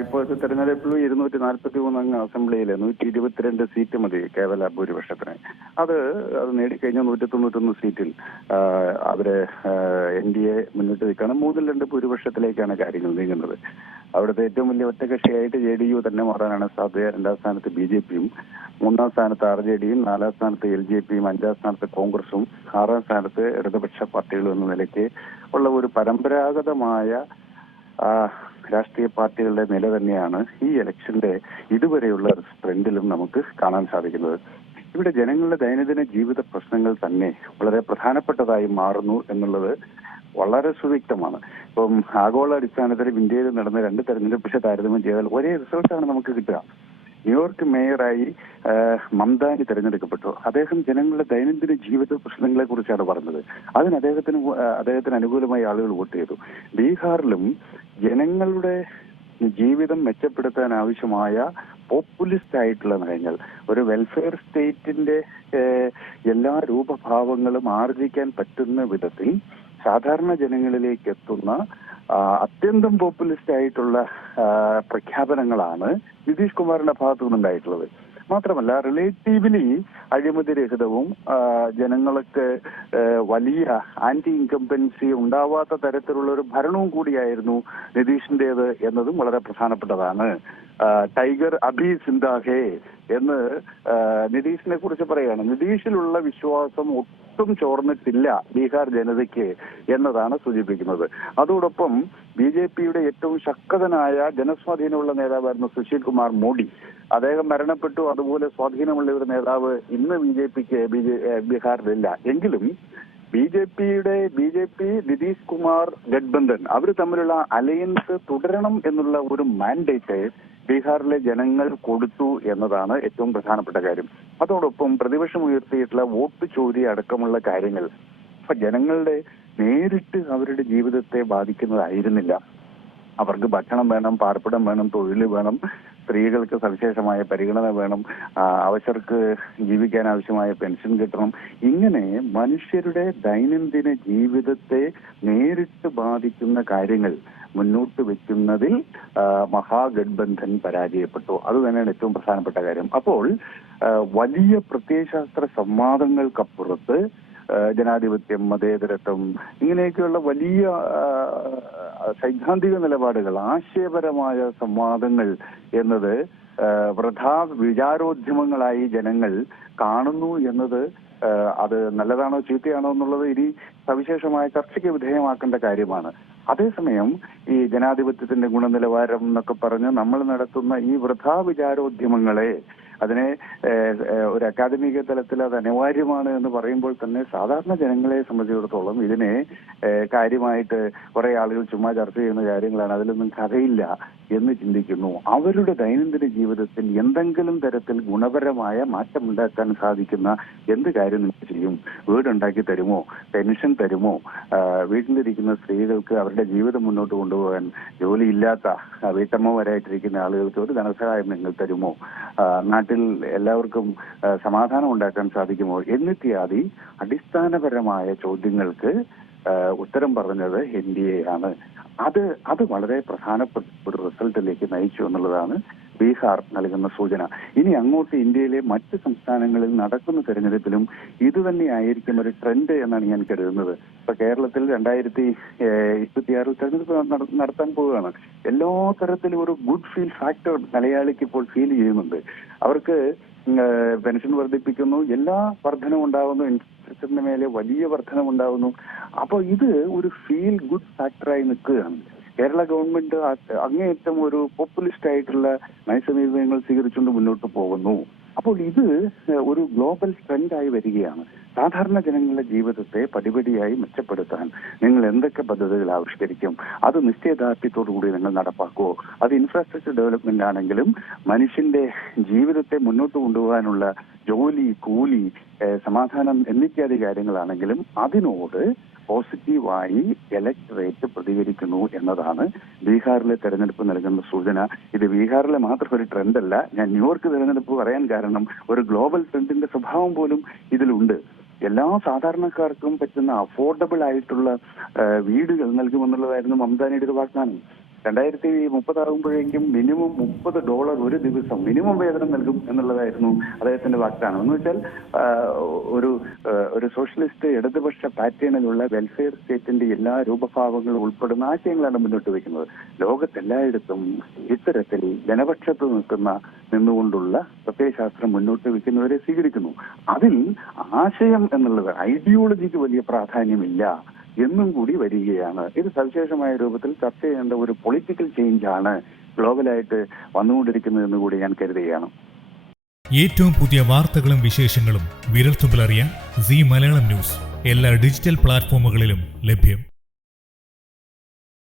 ഇപ്പോഴത്തെ തെരഞ്ഞെടുപ്പിൽ ഇരുന്നൂറ്റി നാൽപ്പത്തി അംഗ അസംബ്ലിയിൽ നൂറ്റി ഇരുപത്തിരണ്ട് സീറ്റ് മതി കേവല ഭൂരിപക്ഷത്തിന്. അത് അത് നേടിക്കഴിഞ്ഞ നൂറ്റി തൊണ്ണൂറ്റൊന്ന് സീറ്റിൽ അവരെ എൻ ഡി എ മുന്നിട്ട് നിൽക്കുകയാണ്. മൂന്നിൽ രണ്ട് ഭൂരിപക്ഷത്തിലേക്കാണ് കാര്യങ്ങൾ നീങ്ങുന്നത്. അവിടുത്തെ ഏറ്റവും വലിയ ഒറ്റകക്ഷിയായിട്ട് ജെ ഡി യു തന്നെ മാറാനാണ് സാധ്യത. രണ്ടാം സ്ഥാനത്ത് ബി ജെ പിയും മൂന്നാം സ്ഥാനത്ത് ആർ ജെ ഡിയും നാലാം സ്ഥാനത്ത് എൽ ജെ പിയും അഞ്ചാം സ്ഥാനത്ത് കോൺഗ്രസും ആറാം സ്ഥാനത്ത് ഇടതുപക്ഷ പാർട്ടികളും എന്ന നിലയ്ക്ക് ഉള്ള ഒരു പരമ്പരാഗതമായ രാഷ്ട്രീയ പാർട്ടികളുടെ നില തന്നെയാണ് ഈ ഇലക്ഷന്റെ ഇതുവരെയുള്ള ട്രെൻഡിലും നമുക്ക് കാണാൻ സാധിക്കുന്നത്. ഇവിടെ ജനങ്ങളുടെ ദൈനംദിന ജീവിത പ്രശ്നങ്ങൾ തന്നെ വളരെ പ്രധാനപ്പെട്ടതായി മാറുന്നു എന്നുള്ളത് വളരെ സുവ്യക്തമാണ്. ഇപ്പം ആഗോള അടിസ്ഥാനത്തിൽ ഇന്ത്യയിൽ നടന്ന രണ്ട് തെരഞ്ഞെടുപ്പ് താരതമ്യം ചെയ്താൽ ഒരേ റിസൾട്ടാണ് നമുക്ക് കിട്ടുക. ന്യൂയോർക്ക് മേയറായി മംദാനി തെരഞ്ഞെടുക്കപ്പെട്ടു. അദ്ദേഹം ജനങ്ങളുടെ ദൈനംദിന ജീവിത പ്രശ്നങ്ങളെ കുറിച്ചാണ് പറഞ്ഞത്. അതിന് അദ്ദേഹത്തിന് അദ്ദേഹത്തിന് അനുകൂലമായി ആളുകൾ വോട്ട് ചെയ്തു. ബീഹാറിലും ജനങ്ങളുടെ ജീവിതം മെച്ചപ്പെടുത്താൻ ആവശ്യമായ പോപ്പുലിസ്റ്റ് ആയിട്ടുള്ള നയങ്ങൾ ഒരു വെൽഫെയർ സ്റ്റേറ്റിന്റെ എല്ലാ രൂപഭാവങ്ങളും ആർജിക്കാൻ പറ്റുന്ന വിധത്തിൽ സാധാരണ ജനങ്ങളിലേക്ക് എത്തുന്ന അത്യന്തം പോപ്പുലിസ്റ്റ് ആയിട്ടുള്ള പ്രഖ്യാപനങ്ങളാണ് നിതീഷ് കുമാറിന്റെ ഭാഗത്തു നിന്നുണ്ടായിട്ടുള്ളത് മാത്രമല്ല റിലേറ്റീവ്ലി അഴിമതി രഹിതവും ജനങ്ങൾക്ക് വലിയ ആന്റി ഇൻകംപൻസി ഉണ്ടാവാത്ത തരത്തിലുള്ള ഒരു ഭരണവും കൂടിയായിരുന്നു നിതീഷിന്റേത് എന്നതും വളരെ പ്രധാനപ്പെട്ടതാണ്. ടൈഗർ അഭി സിന്ധാഹേ എന്ന് നിതീഷിനെ കുറിച്ച് പറയുകയാണ്. നിതീഷിലുള്ള വിശ്വാസം ഒട്ടും ചോർന്നിട്ടില്ല ബീഹാർ ജനതയ്ക്ക് എന്നതാണ് സൂചിപ്പിക്കുന്നത്. അതോടൊപ്പം ബി ജെ പിയുടെ ഏറ്റവും ശക്തനായ ജനസ്വാധീനമുള്ള നേതാവായിരുന്നു സുശീൽ കുമാർ മോഡി. അദ്ദേഹം മരണപ്പെട്ടു. അതുപോലെ സ്വാധീനമുള്ള ഒരു നേതാവ് ഇന്ന് ബി ജെ പിക്ക് ബി ജെ ബീഹാറിലില്ല. എങ്കിലും ബി ജെ പിയുടെ B J P Nitish Kumar ഗഡ്ബന്ധൻ അവർ തമ്മിലുള്ള അലയൻസ് തുടരണം എന്നുള്ള ഒരു മാൻഡേറ്റ് ബീഹാറിലെ ജനങ്ങൾ കൊടുത്തു എന്നതാണ് ഏറ്റവും പ്രധാനപ്പെട്ട കാര്യം. അതോടൊപ്പം പ്രതിപക്ഷം ഉയർത്തിയിട്ടുള്ള വോട്ട് ചോരി അടക്കമുള്ള കാര്യങ്ങൾ അപ്പൊ ജനങ്ങളുടെ നേരിട്ട് അവരുടെ ജീവിതത്തെ ബാധിക്കുന്നതായിരുന്നില്ല. അവർക്ക് ഭക്ഷണം വേണം പാർപ്പിടം വേണം തൊഴിൽ വേണം സ്ത്രീകൾക്ക് സവിശേഷമായ പരിഗണന വേണം അവശർക്ക് ജീവിക്കാൻ ആവശ്യമായ പെൻഷൻ കിട്ടണം. ഇങ്ങനെ മനുഷ്യരുടെ ദൈനംദിന ജീവിതത്തെ നേരിട്ട് ബാധിക്കുന്ന കാര്യങ്ങൾ മുന്നോട്ട് വെക്കുന്നതിൽ മഹാഗഡ്ബന്ധൻ പരാജയപ്പെട്ടു. അത് തന്നെയാണ് ഏറ്റവും പ്രധാനപ്പെട്ട കാര്യം. അപ്പോൾ വലിയ പ്രത്യയശാസ്ത്ര സംവാദങ്ങൾക്കപ്പുറത്ത് ജനാധിപത്യം മതേതരത്വം ഇങ്ങനെയൊക്കെയുള്ള വലിയ സൈദ്ധാന്തിക നിലപാടുകൾ ആശയപരമായ സംവാദങ്ങൾ എന്നത് വൃഥാ വിചാരോദ്യമങ്ങളായി ജനങ്ങൾ കാണുന്നു എന്നത് അത് നല്ലതാണോ ചീത്തയാണോ എന്നുള്ളത് ഇനി സവിശേഷമായ ചർച്ചയ്ക്ക് വിധേയമാക്കേണ്ട കാര്യമാണ്. അതേസമയം ഈ ജനാധിപത്യത്തിന്റെ ഗുണനിലവാരം എന്നൊക്കെ പറഞ്ഞ് നമ്മൾ നടത്തുന്ന ഈ വൃഥാ വിചാരോദ്യമങ്ങളെ അതിനെ ഒരു അക്കാദമിക തലത്തിൽ അത് അനിവാര്യമാണ് എന്ന് പറയുമ്പോൾ തന്നെ സാധാരണ ജനങ്ങളെ സംബന്ധിച്ചിടത്തോളം ഇതിനെ കാര്യമായിട്ട് കുറെ ആളുകൾ ചുമ്മാ ചർച്ച ചെയ്യുന്ന കാര്യങ്ങളാണ്. അതിലൊന്നും കഥയില്ല എന്ന് ചിന്തിക്കുന്നു. അവരുടെ ദൈനംദിന ജീവിതത്തിൽ എന്തെങ്കിലും തരത്തിൽ ഗുണപരമായ മാറ്റം ഉണ്ടാക്കാൻ സാധിക്കുന്ന എന്ത് കാര്യം നിങ്ങൾ ചെയ്യും? വീടുണ്ടാക്കി തരുമോ? പെൻഷൻ തരുമോ? വീട്ടിലിരിക്കുന്ന സ്ത്രീകൾക്ക് അവരുടെ ജീവിതം മുന്നോട്ട് കൊണ്ടുപോകാൻ ജോലിയില്ലാത്ത വീട്ടമ്മമാരായിട്ടിരിക്കുന്ന ആളുകൾക്ക് ഒരു ധനസഹായം നിങ്ങൾ തരുമോ? ആഹ്, നാട്ടിൽ എല്ലാവർക്കും സമാധാനം ഉണ്ടാക്കാൻ സാധിക്കുമോ എന്നിത്യാദി അടിസ്ഥാനപരമായ ചോദ്യങ്ങൾക്ക് ഉത്തരം പറഞ്ഞത് എൻ ഡി എ ആണ്. അത് അത് വളരെ പ്രധാനപ്പെട്ട ഒരു റിസൾട്ടിലേക്ക് നയിച്ചു എന്നുള്ളതാണ് ബീഹാർ നൽകുന്ന സൂചന. ഇനി അങ്ങോട്ട് ഇന്ത്യയിലെ മറ്റ് സംസ്ഥാനങ്ങളിൽ നടക്കുന്ന തെരഞ്ഞെടുപ്പിലും ഇത് തന്നെയായിരിക്കും ഒരു ട്രെൻഡ് എന്നാണ് ഞാൻ കരുതുന്നത്. ഇപ്പൊ കേരളത്തിൽ രണ്ടായിരത്തി ഇരുപത്തിയാറിൽ തെരഞ്ഞെടുപ്പ് നടത്താൻ പോവുകയാണ്. എല്ലാ തരത്തിലും ഒരു ഗുഡ് ഫീൽ ഫാക്ടർ മലയാളിക്ക് ഇപ്പോൾ ഫീൽ ചെയ്യുന്നുണ്ട്. അവർക്ക് പെൻഷൻ വർദ്ധിപ്പിക്കുന്നു എല്ലാ വർധനവും ഉണ്ടാകുന്നു ഇൻഫ്രാസ്ട്രക്ചറിന്റെ മേലെ വലിയ വർധനം ഉണ്ടാകുന്നു അപ്പോൾ ഇത് ഒരു ഫീൽ ഗുഡ് ഫാക്ടറായി നിൽക്കുകയാണ്. കേരള ഗവൺമെന്റ് അങ്ങേയറ്റം ഒരു പോപ്പുലിസ്റ്റ് ആയിട്ടുള്ള നയസമീപനങ്ങൾ സ്വീകരിച്ചുകൊണ്ട് മുന്നോട്ട് പോകുന്നു. അപ്പോൾ ഇത് ഒരു ഗ്ലോബൽ ട്രെൻഡായി വരികയാണ്. സാധാരണ ജനങ്ങളുടെ ജീവിതത്തെ പടിപടിയായി മെച്ചപ്പെടുത്താൻ നിങ്ങൾ എന്തൊക്കെ പദ്ധതികൾ ആവിഷ്കരിക്കും? അത് നിശ്ചയദാർഢ്യത്തോടു കൂടി നിങ്ങൾ നടപ്പാക്കുമോ അത് ഇൻഫ്രാസ്ട്രക്ചർ ഡെവലപ്മെന്റ് ആണെങ്കിലും മനുഷ്യന്റെ ജീവിതത്തെ മുന്നോട്ട് കൊണ്ടുപോകാനുള്ള ജോലി കൂലി സമാധാനം എന്നിത്യാദി കാര്യങ്ങളാണെങ്കിലും അതിനോട് പോസിറ്റീവായി ഇലക്ടറേറ്റ് പ്രതികരിക്കുന്നു എന്നതാണ് ബീഹാറിലെ തെരഞ്ഞെടുപ്പ് നൽകുന്ന സൂചന. ഇത് ബീഹാറിലെ മാത്രം ഒരു ട്രെൻഡ് അല്ല ഞാൻ ന്യൂയോർക്ക് തെരഞ്ഞെടുപ്പ് പറയാൻ കാരണം ഒരു ഗ്ലോബൽ ട്രെൻഡിന്റെ സ്വഭാവം പോലും ഇതിലുണ്ട്. എല്ലാ സാധാരണക്കാർക്കും പറ്റുന്ന അഫോർഡബിൾ ആയിട്ടുള്ള വീടുകൾ നൽകുമെന്നുള്ളതായിരുന്നു മമതാനിയുടെ വാഗ്ദാനം. രണ്ടായിരത്തി മുപ്പതാകുമ്പോഴേക്കും മിനിമം മുപ്പത് ഡോളർ ഒരു ദിവസം മിനിമം വേതനം നൽകും എന്നുള്ളതായിരുന്നു അദ്ദേഹത്തിന്റെ വാഗ്ദാനം. എന്ന് വെച്ചാൽ ഒരു ഒരു സോഷ്യലിസ്റ്റ് ഇടതുപക്ഷ പാറ്റേണിലുള്ള വെൽഫെയർ സ്റ്റേറ്റിന്റെ എല്ലാ രൂപഭാവങ്ങളും ഉൾപ്പെടുന്ന ആശയങ്ങളാണ് മുന്നോട്ട് വയ്ക്കുന്നത്. ലോകത്തെല്ലായിടത്തും ഇത്തരത്തിൽ ജനപക്ഷത്ത് നിൽക്കുന്ന നിന്നുകൊണ്ടുള്ള പ്രത്യയശാസ്ത്രം മുന്നോട്ട് വയ്ക്കുന്നവരെ സ്വീകരിക്കുന്നു. അതിൽ ആശയം എന്നുള്ളത് ഐഡിയോളജിക്ക് വലിയ പ്രാധാന്യമില്ല. എന്നും കൂടി വരികയാണ്. ഇത് സവിശേഷമായ രൂപത്തിൽ ചർച്ച ചെയ്യേണ്ട ഒരു പൊളിറ്റിക്കൽ ചേഞ്ച് ആണ് ഗ്ലോബലായിട്ട് വന്നുകൊണ്ടിരിക്കുന്നത് എന്ന് കൂടി ഞാൻ കരുതുകയാണ്. ഏറ്റവും പുതിയ വാർത്തകളും വിശേഷങ്ങളും വിരൽത്തുമ്പിലറിയാൻ സി മലയാളം ന്യൂസ്. എല്ലാ ഡിജിറ്റൽ പ്ലാറ്റ്ഫോമുകളിലും ലഭ്യം.